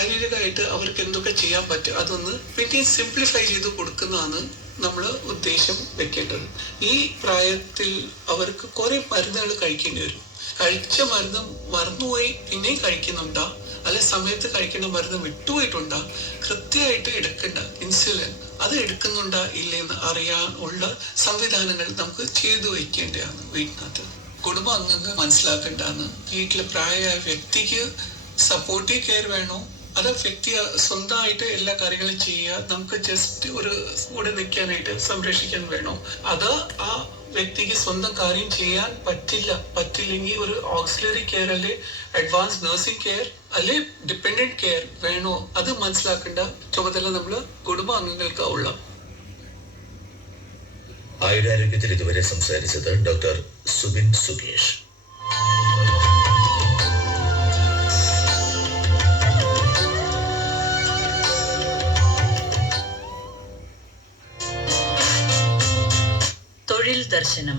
ശാരീരികമായിട്ട് അവർക്ക് എന്തൊക്കെ ചെയ്യാൻ പറ്റും അതൊന്ന് പിന്നെ സിംപ്ലിഫൈ ചെയ്ത് കൊടുക്കുന്നതാണ് നമ്മൾ ഉദ്ദേശം വെക്കേണ്ടത്. ഈ പ്രായത്തിൽ അവർക്ക് കുറെ മരുന്നുകൾ കഴിക്കേണ്ടി വരും. കഴിച്ച മരുന്ന് മറന്നുപോയി പിന്നെയും കഴിക്കുന്നുണ്ടാ, അല്ലെ സമയത്ത് കഴിക്കേണ്ട മരുന്ന് വിട്ടുപോയിട്ടുണ്ടാ, കൃത്യമായിട്ട് എടുക്കേണ്ട ഇൻസുലിൻ അത് എടുക്കുന്നുണ്ടാ ഇല്ലെന്ന് അറിയാൻ ഉള്ള സംവിധാനങ്ങൾ നമുക്ക് ചെയ്തു വയ്ക്കേണ്ടതാണ്. വീട്ടിനകത്ത് കുടുംബാംഗങ്ങൾ മനസ്സിലാക്കേണ്ടതാണ്, വീട്ടിലെ പ്രായമായ വ്യക്തിക്ക് സപ്പോർട്ടീവ് കെയർ വേണോ അതോ വ്യക്തി സ്വന്തമായിട്ട് എല്ലാ കാര്യങ്ങളും ചെയ്യുക, നമുക്ക് ജസ്റ്റ് ഒരു കൂടെ നിൽക്കാനായിട്ട് സംരക്ഷിക്കാൻ വേണോ, അത് ആ വ്യക്തിക്ക് സ്വന്തം കാര്യം ചെയ്യാൻ പറ്റില്ലെങ്കിൽ ഒരു ഓക്സിലറി കെയർ അല്ലെ അഡ്വാൻസ് നഴ്സിംഗ് കെയർ അല്ലെ ഡിപ്പെൻഡന്റ് കെയർ വേണോ, അത് മനസ്സിലാക്കേണ്ട ചുമതല നമ്മൾ കുടുംബാംഗങ്ങൾക്ക് ഉള്ള. ആയുരാരോഗ്യത്തിൽ ഇതുവരെ സംസാരിച്ചത് ഡോക്ടർ സുബിൻ സുകേഷ്. തൊഴിൽ ദർശനം.